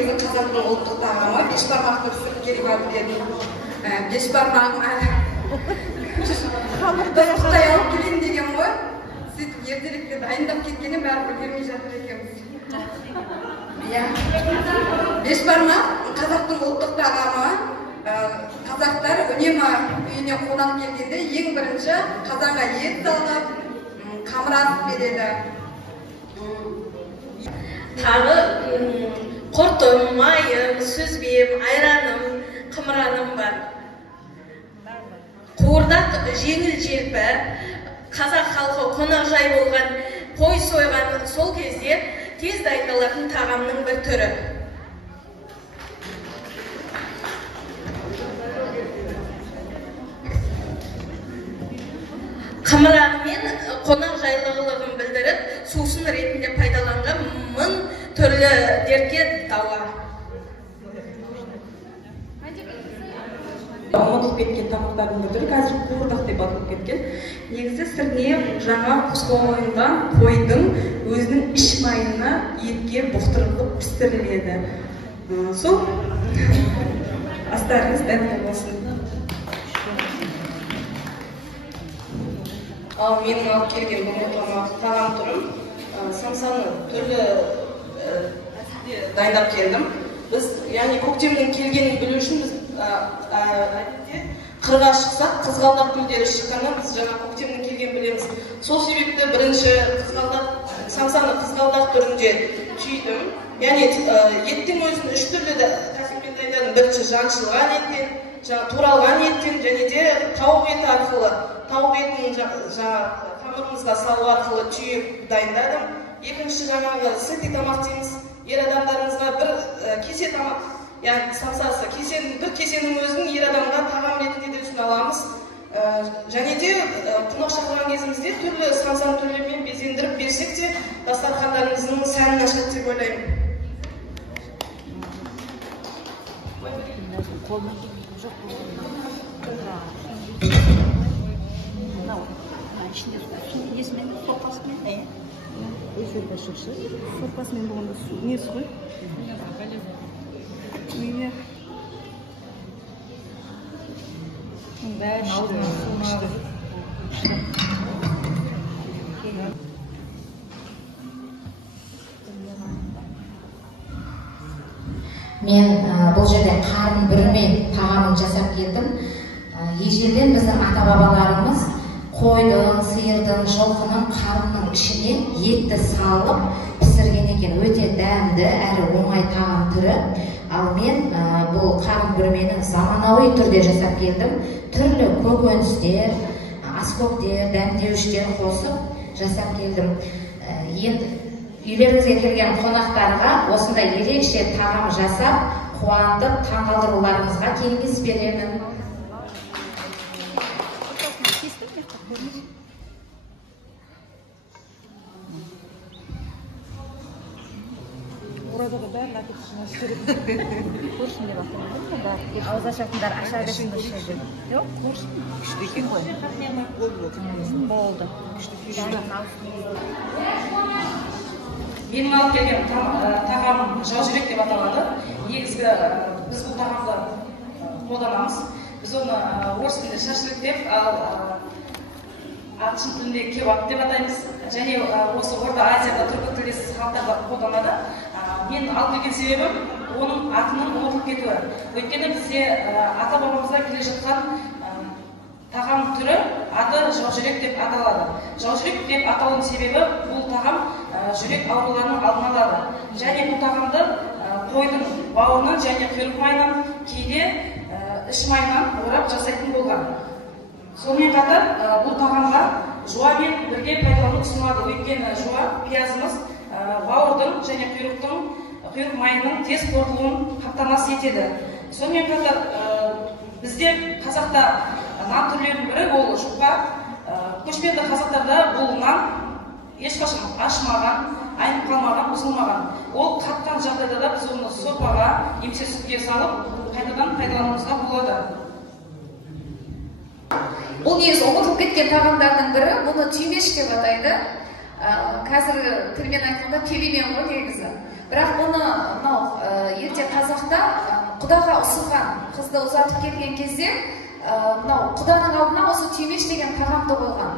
Қазақтың ұлттық тағамы бешбармақты пісіріп алып келдім. Бешбармағым құттай алып келейін деген ғой. Сөйтіп ертеректе дайындап кеткенде бәрі үлгермей жатыр екенбіз. Бешбармақ қазақтың ұлттық тағамы. Қазақтар үнемі үйіне қонақ келгенде ең бірінші қазанға ет салып, қамыр асып береді. Тағы құртым, майым, сүзбем, айраным, қымыраным бар. Қуырдақ жеңіл-желпі, қазақ халқы қонақжай болған қой сойған сол кезде тез дайындалатын тағамның бір түрі. Қымыранмен қонақжайлылығын білдіріп, сусын ретінде пайдаланған мың түрлі дертке дауа. Ұмытылып кеткен тамақтардың бір түрі қазір қуырдақ деп аталып кеткен. Негізі сірне жаңа қосылған қойдың өзінің іш майына етке бұқтырылып пісіріледі. Сол астарыңыз дәмді болсын. Ал менің алып келген бүгінгі тағам түрім самсаны түрлі дайындап келдім. Біз, яғни көктемнің келгенін білу үшін біз қырға шықсақ, қызғалдақ гүлдері шыққаннан біз жаңа көктемнің келгенін білеміз. Сол себепті бірінші самсаны қызғалдақ түрінде түйдім. Яғни еттен өзін үш түрлі тәсілмен дайындадым. Бірінші жаншылған еттен, туралған еттен және де тауық еті арқылы, тауық етін қамырымызға салу арқылы түйіп дайындадым. Екінші жаңағы сыти тамақ дейміз. Ер адамдарымызға бір кесе тамақ, яғни самсасы, бір кесенің өзін ер адамға тағам ретінде де ұсына аламыз. Және де қонақ шақырған кезімізде түрлі самсан түрлерімен безендіріп берсек те дастархандарымыздың сәнін ашады деп ойлаймын. Сорпасымен болғанда несі ғой? Мен бұл жерде қарын бүрмен тағамын жасап келдім. Ежелден біздің ата-бабаларымыз қойдың, сиырдың, жылқының қарынның ішіне етті салып пісірген екен. Өте дәмді әрі оңай тағам түрі. Ал мен бұл қарын бүрменің заманауи түрде жасап келдім. Түрлі көкөністер, аскөктер, дәмдеуіштер қосып жасап келдім. Енді үйлеріңізге келген қонақтарға осындай ерекше тағам жасап, қуантып, таңғалдыруларыңызға кеңес беремін. Orada bәрін әкетішіне көршін деп атырмын. Ауыз ашатындар аша берсін дұршайды. Жоқ, көршін. Күшті екен ғой. Болды. Менің алып келген тағам жаужүрек деп аталады. Негізгі біз бұл тағамды қолданамыз. Біз оны орыс тілінде шашлык деп, ал ағылшын тілінде кебаб деп атаймыз. Және осы Орта Азияда түркі тілдес халықтарда қолданады. Мен алып келген себебім оның атының ұмытылып кетуі. Өйткені бізде ата-бабамыздан келе жатқан тағам түрі аты жаужүрек деп аталады. Жаужүрек деп аталуының себебі бұл тағам жүрек ауруларының алдын алады. Және бұл тағамды қойдың бауырынан және құйрық майынан, кейде іш майынан орап жасайтын болған. Сонымен қатар бұл тағамға жуа мен бірге пайдалану ұсынылады. Өйткені жуа пиязымыз бауырдың және құйрық майының тез қорытылуын қамтамасыз етеді. Сонымен қатар бізде қазақта нан түрлерінің бірі ол жұқа. Көшпенді қазақтарда бұл нан ешқашан ашмаған, айнып қалмаған, бұзылмаған. Ол қатқан жағдайда да біз оны сорпаға немесе сүтке салып қайтадан пайдалануымызға болады. Бұл негізі ұмытылып кеткен тағамдардың бірі, бұны түймеш деп атайды. Қазіргі тілмен айтқанда келемен ғой негізі. бірақ оны мынау ерте қазақта құдаға ұсынған қызды ұзатып келген кезде мынау құданың алдына осы түймеш деген тағамды қойған.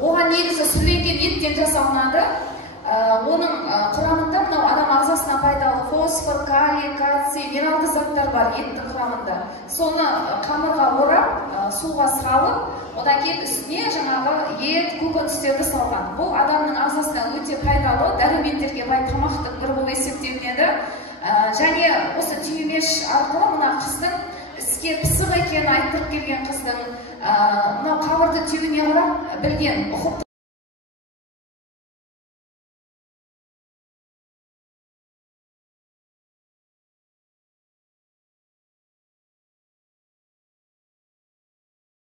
Оған негізі сүрленген еттен жасалынады. Оның құрамында мынау адам ағзасына пайдалы фосфор, калий, кальций, минералды заттар бар еттің құрамында. Соны қамырға орап, суға салып, одан кейін үстіне жаңағы ет, көкөністерді салған. Бұл адамның ағзасына өте пайдалы, дәрументерге бай тамақтың бірі болып есептелінеді. Және осы түймеш арқылы мына қыздың іске пысық екенін айттырып келген қыздың мынау қабірді түйіне қарап білген, ұқып